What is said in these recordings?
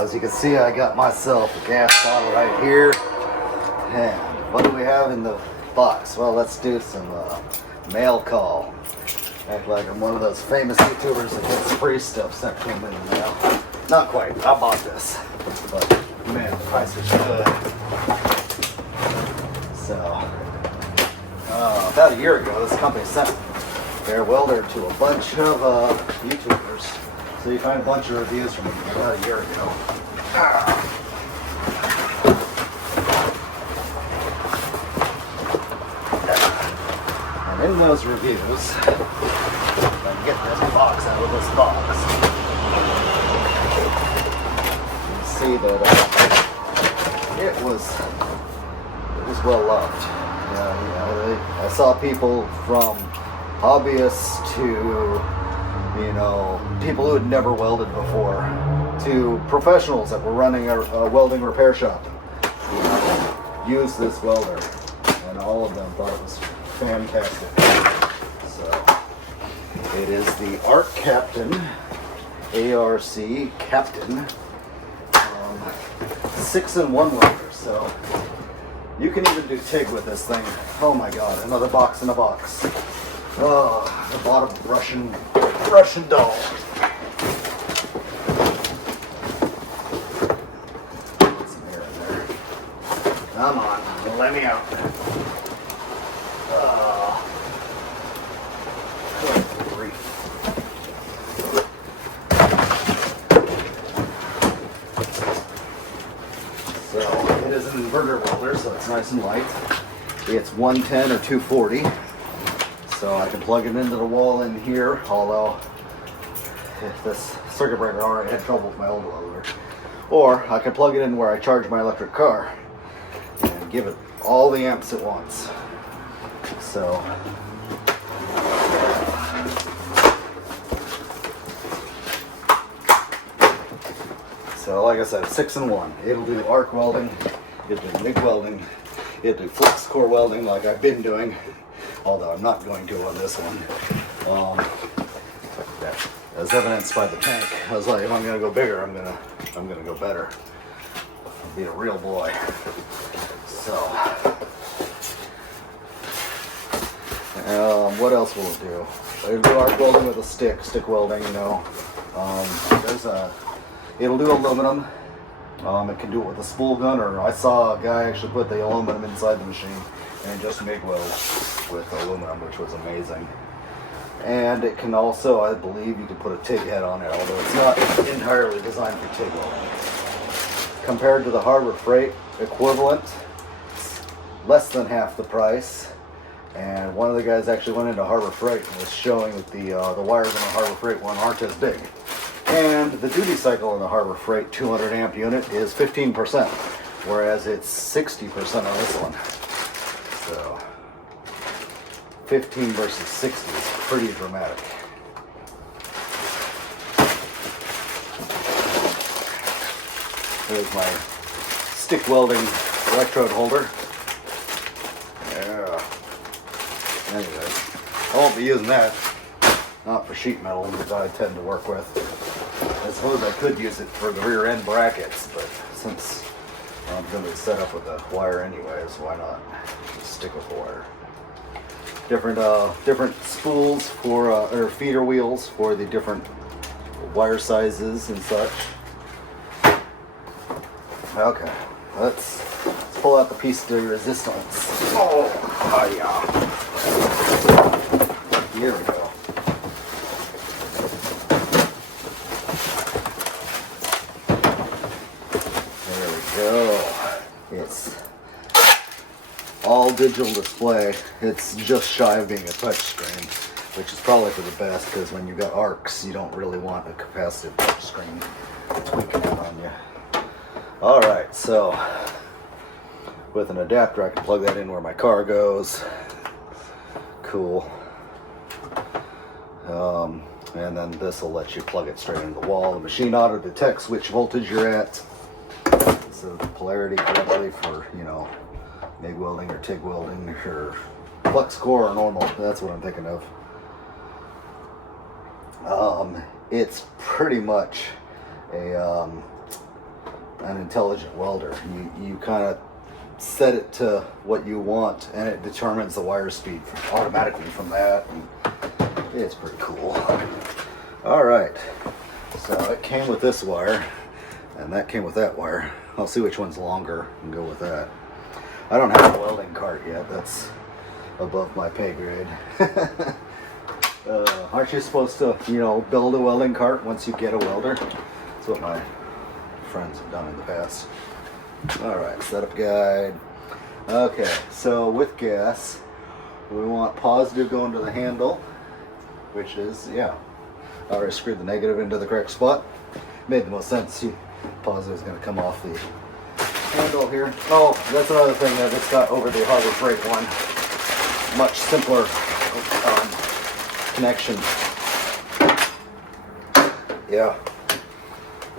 as you can see, I got myself a gas bottle right here. And what do we have in the box? Well, let's do some mail call. Act like I'm one of those famous YouTubers that gets free stuff sent to them in the mail. Not quite. I bought this, but man, the price was good. So, about a year ago, this company sent their welder to a bunch of YouTubers. So you find a bunch of reviews from them about a year ago. And in those reviews, if I can get this box out of this box, you see that it was well loved. I saw people from hobbyists to people who had never welded before, to professionals that were running a welding repair shop, use this welder, and all of them thought it was fantastic. So it is the Arcaptain, A-R-C, Captain, 6-in-1 welder. So you can even do TIG with this thing. Oh my God, another box in a box. Oh, I bought a Russian doll. Put some air in there. Come on, let me out. Good grief. So it is an inverter welder, so it's nice and light. It's 110 or 240. So I can plug it into the wall in here, although if this circuit breaker already had trouble with my old welder. Or I can plug it in where I charge my electric car and give it all the amps it wants. So like I said, 6-in-1. It'll do arc welding, it'll do MIG welding, it'll do flux core welding like I've been doing. Although I'm not going to on this one. As evidenced by the tank, I was like, if I'm gonna go bigger, I'm gonna go better. I'll be a real boy. So, what else will it do? It'll do arc welding with a stick welding. It'll do aluminum. It can do it with a spool gun, or I saw a guy actually put the aluminum inside the machine and just MIG weld with aluminum, which was amazing. And it can also, I believe, you can put a TIG head on it, although it's not entirely designed for TIG welding. Compared to the Harbor Freight equivalent, it's less than half the price. And one of the guys actually went into Harbor Freight and was showing that the wires on the Harbor Freight one aren't as big. And the duty cycle in the Harbor Freight 200 amp unit is 15%, whereas it's 60% on this one. So 15 versus 60 is pretty dramatic. There's my stick welding electrode holder. Yeah. Anyways, I won't be using that. Not for sheet metal, which I tend to work with. I suppose I could use it for the rear end brackets, but since I'm going to be set up with a wire anyways, why not just stick with the wire? Different spools for or feeder wheels for the different wire sizes and such. Okay, let's pull out the piece de resistance. Oh yeah. Here we go. It's all digital display. It's just shy of being a touch screen, which is probably for the best, because when you've got arcs, you don't really want a capacitive touch screen tweaking out on you. Alright, so with an adapter I can plug that in where my car goes. Cool. And then this will let you plug it straight into the wall. The machine auto detects which voltage you're at. So the polarity correctly for, MIG welding or TIG welding or flux core or normal. That's what I'm thinking of. It's pretty much a an intelligent welder. You kind of set it to what you want, and it determines the wire speed automatically from that. And it's pretty cool. All right, so it came with this wire, and that came with that wire. I'll see which one's longer and go with that. I don't have a welding cart yet. That's above my pay grade. Aren't you supposed to, build a welding cart once you get a welder? That's what my friends have done in the past. All right, setup guide. Okay, so with gas, we want positive going to the handle, which is, I already screwed the negative into the correct spot. Made the most sense. Positive is going to come off the handle here. Oh, that's another thing that it's got over the Harbor Freight one. Much simpler connection. Yeah,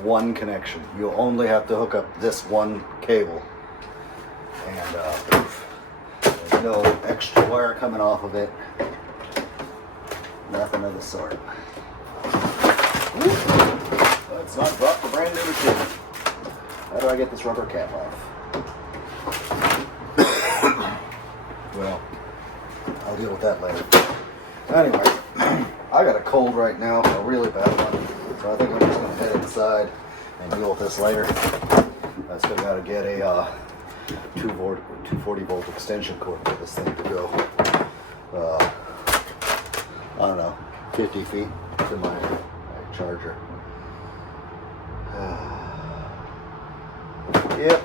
one connection. You only have to hook up this one cable, and there's no extra wire coming off of it. Nothing of the sort. Let's not drop the brand new machine. How do I get this rubber cap off? Well, I'll deal with that later. Anyway, I got a cold right now, a really bad one. So I think I'm just going to head inside and deal with this later. I still got to get a 240 volt extension cord for this thing to go. I don't know, 50 feet to my charger. Yep.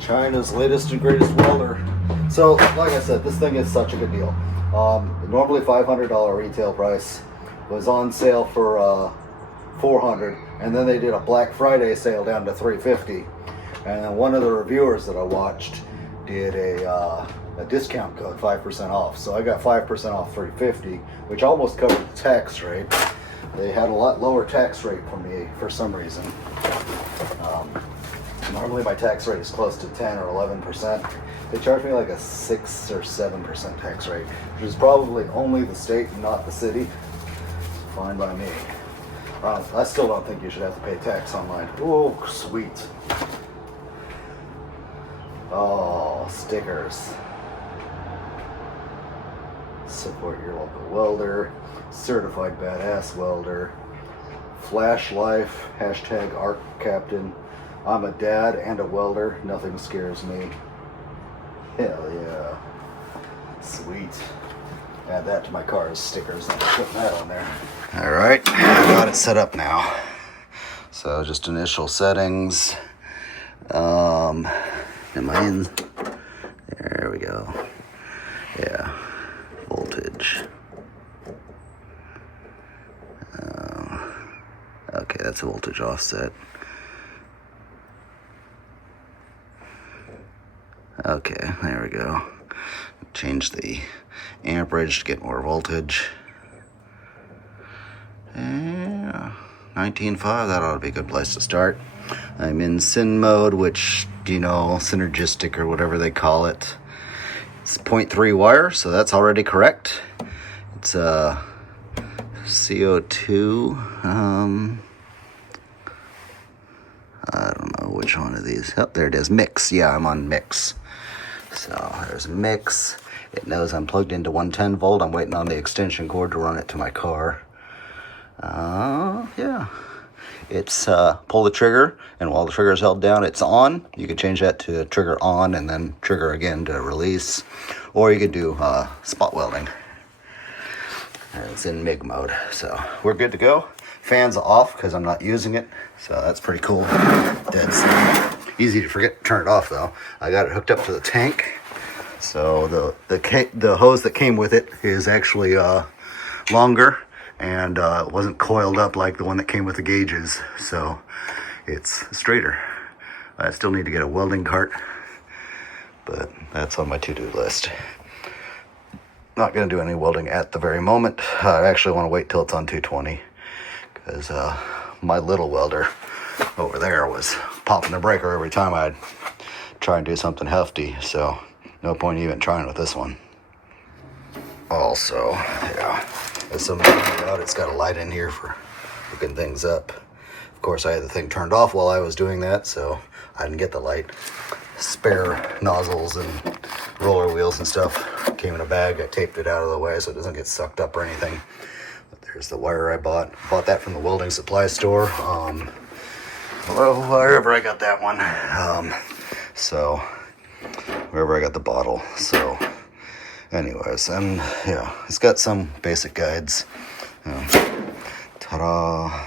China's latest and greatest welder. So, like I said, this thing is such a good deal. Normally $500 retail price, was on sale for $400, and then they did a Black Friday sale down to $350. And then one of the reviewers that I watched did a discount code, 5% off. So I got 5% off $350, which almost covered the tax rate. They had a lot lower tax rate for me for some reason. Normally my tax rate is close to 10 or 11%. They charged me like a 6 or 7% tax rate, which is probably only the state and not the city. Fine by me. I still don't think you should have to pay tax on mine. Oh, sweet. Oh, stickers. Support your local welder. Certified badass welder. Flash life. Hashtag Arcaptain. I'm a dad and a welder. Nothing scares me. Hell yeah. Sweet. Add that to my car's stickers. I'm putting that on there. Alright, I got it set up now. So just initial settings. Am I in? There we go. Yeah. Voltage. Okay, that's a voltage offset. Okay, there we go. Change the amperage to get more voltage. Yeah, 19.5, that ought to be a good place to start. I'm in syn mode, which, synergistic or whatever they call it. It's 0.3 wire, so that's already correct. It's CO2. I don't know which one of these. Oh, there it is. Mix. Yeah, I'm on mix. So there's mix. It knows I'm plugged into 110 volt. I'm waiting on the extension cord to run it to my car. Yeah. It's pull the trigger, and while the trigger is held down, it's on. You can change that to trigger on and then trigger again to release. Or you could do spot welding. And it's in MIG mode. So we're good to go. Fan's off because I'm not using it. So that's pretty cool. Dead center. Easy to forget to turn it off though. I got it hooked up to the tank. So the hose that came with it is actually longer, and it wasn't coiled up like the one that came with the gauges. So it's straighter. I still need to get a welding cart, but that's on my to-do list. Not going to do any welding at the very moment. I actually want to wait till it's on 220 because my little welder over there was popping the breaker every time I'd try and do something hefty, so no point even trying with this one. Also, yeah, as somebody pointed out, it's got a light in here for hooking things up. Of course, I had the thing turned off while I was doing that, so I didn't get the light. Spare nozzles and roller wheels and stuff came in a bag. I taped it out of the way so it doesn't get sucked up or anything. But there's the wire I bought. Bought that from the welding supply store. Well, wherever I got that one. So wherever I got the bottle. So anyways, and yeah, it's got some basic guides. Ta-da!